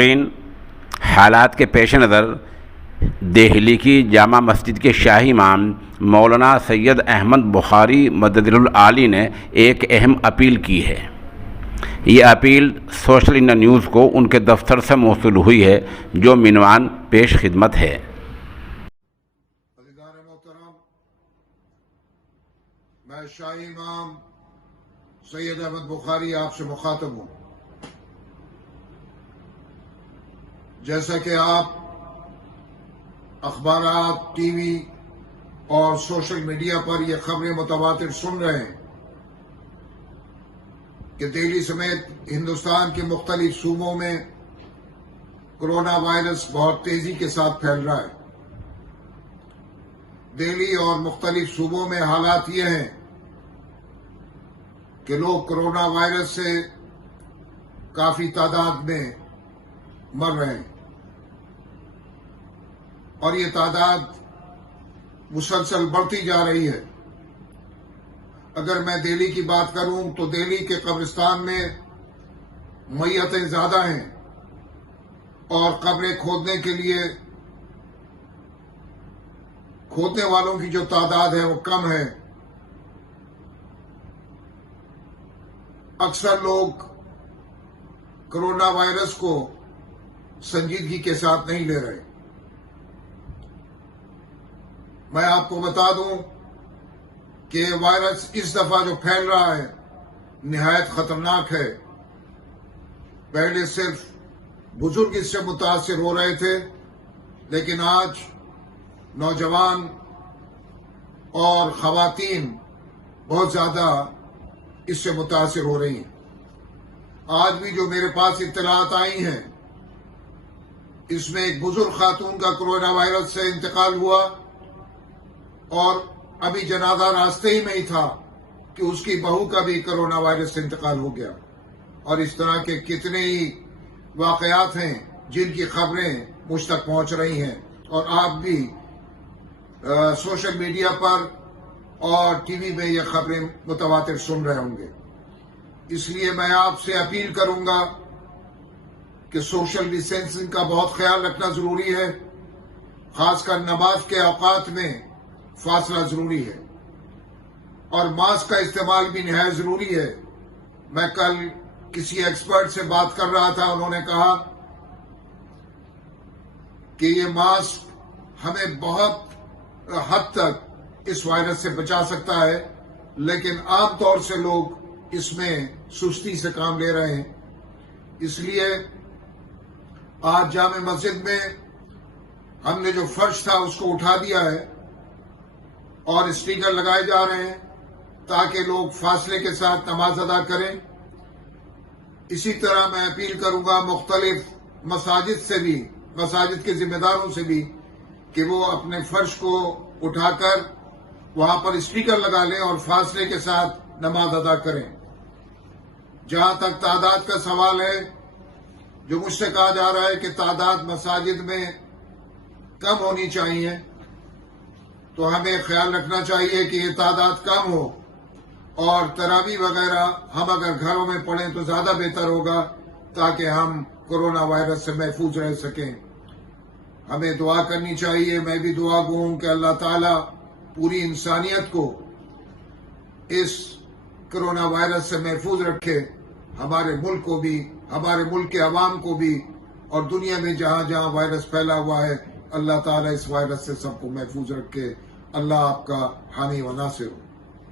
ناظرین، حالات کے پیش نظر دہلی کی جامع مسجد کے شاہی امام مولانا سید احمد بخاری مدد العالی نے ایک اہم اپیل کی ہے۔ یہ اپیل سوشل انڈیا نیوز کو ان کے دفتر سے موصول ہوئی ہے، جو عنوان پیش خدمت ہے۔ محترم، میں شاہی امام سید احمد بخاری آپ سے مخاطب ہوں۔ جیسا کہ آپ اخبارات، ٹی وی اور سوشل میڈیا پر یہ خبریں متواتر سن رہے ہیں کہ دہلی سمیت ہندوستان کے مختلف صوبوں میں کرونا وائرس بہت تیزی کے ساتھ پھیل رہا ہے۔ دہلی اور مختلف صوبوں میں حالات یہ ہیں کہ لوگ کرونا وائرس سے کافی تعداد میں مر رہے ہیں، اور یہ تعداد مسلسل بڑھتی جا رہی ہے۔ اگر میں دہلی کی بات کروں تو دہلی کے قبرستان میں میتیں زیادہ ہیں، اور قبریں کھودنے کے لیے کھودنے والوں کی جو تعداد ہے وہ کم ہے۔ اکثر لوگ کرونا وائرس کو سنجیدگی کے ساتھ نہیں لے رہے۔ میں آپ کو بتا دوں کہ وائرس اس دفعہ جو پھیل رہا ہے نہایت خطرناک ہے۔ پہلے صرف بزرگ اس سے متاثر ہو رہے تھے، لیکن آج نوجوان اور خواتین بہت زیادہ اس سے متاثر ہو رہی ہیں۔ آج بھی جو میرے پاس اطلاعات آئی ہیں، اس میں ایک بزرگ خاتون کا کرونا وائرس سے انتقال ہوا، اور ابھی جنازہ راستے ہی میں ہی تھا کہ اس کی بہو کا بھی کرونا وائرس سے انتقال ہو گیا۔ اور اس طرح کے کتنے ہی واقعات ہیں جن کی خبریں مجھ تک پہنچ رہی ہیں، اور آپ بھی سوشل میڈیا پر اور ٹی وی میں یہ خبریں متواتر سن رہے ہوں گے۔ اس لیے میں آپ سے اپیل کروں گا کہ سوشل ڈسٹینسنگ کا بہت خیال رکھنا ضروری ہے، خاص کر نماز کے اوقات میں فاصلہ ضروری ہے، اور ماسک کا استعمال بھی نہایت ضروری ہے۔ میں کل کسی ایکسپرٹ سے بات کر رہا تھا، انہوں نے کہا کہ یہ ماسک ہمیں بہت حد تک اس وائرس سے بچا سکتا ہے، لیکن عام طور سے لوگ اس میں سستی سے کام لے رہے ہیں۔ اس لیے آج جامع مسجد میں ہم نے جو فرش تھا اس کو اٹھا دیا ہے، اور اسٹیکر لگائے جا رہے ہیں تاکہ لوگ فاصلے کے ساتھ نماز ادا کریں۔ اسی طرح میں اپیل کروں گا مختلف مساجد سے بھی، مساجد کے ذمہ داروں سے بھی، کہ وہ اپنے فرش کو اٹھا کر وہاں پر اسٹیکر لگا لیں اور فاصلے کے ساتھ نماز ادا کریں۔ جہاں تک تعداد کا سوال ہے، جو مجھ سے کہا جا رہا ہے کہ تعداد مساجد میں کم ہونی چاہیے، تو ہمیں خیال رکھنا چاہیے کہ یہ تعداد کم ہو، اور تراویح وغیرہ ہم اگر گھروں میں پڑھیں تو زیادہ بہتر ہوگا، تاکہ ہم کرونا وائرس سے محفوظ رہ سکیں۔ ہمیں دعا کرنی چاہیے۔ میں بھی دعا گو ہوں کہ اللہ تعالیٰ پوری انسانیت کو اس کرونا وائرس سے محفوظ رکھے، ہمارے ملک کو بھی، ہمارے ملک کے عوام کو بھی، اور دنیا میں جہاں جہاں وائرس پھیلا ہوا ہے، اللہ تعالیٰ اس وائرس سے سب کو محفوظ رکھے۔ اللہ آپ کا حامی و ناصر ہو۔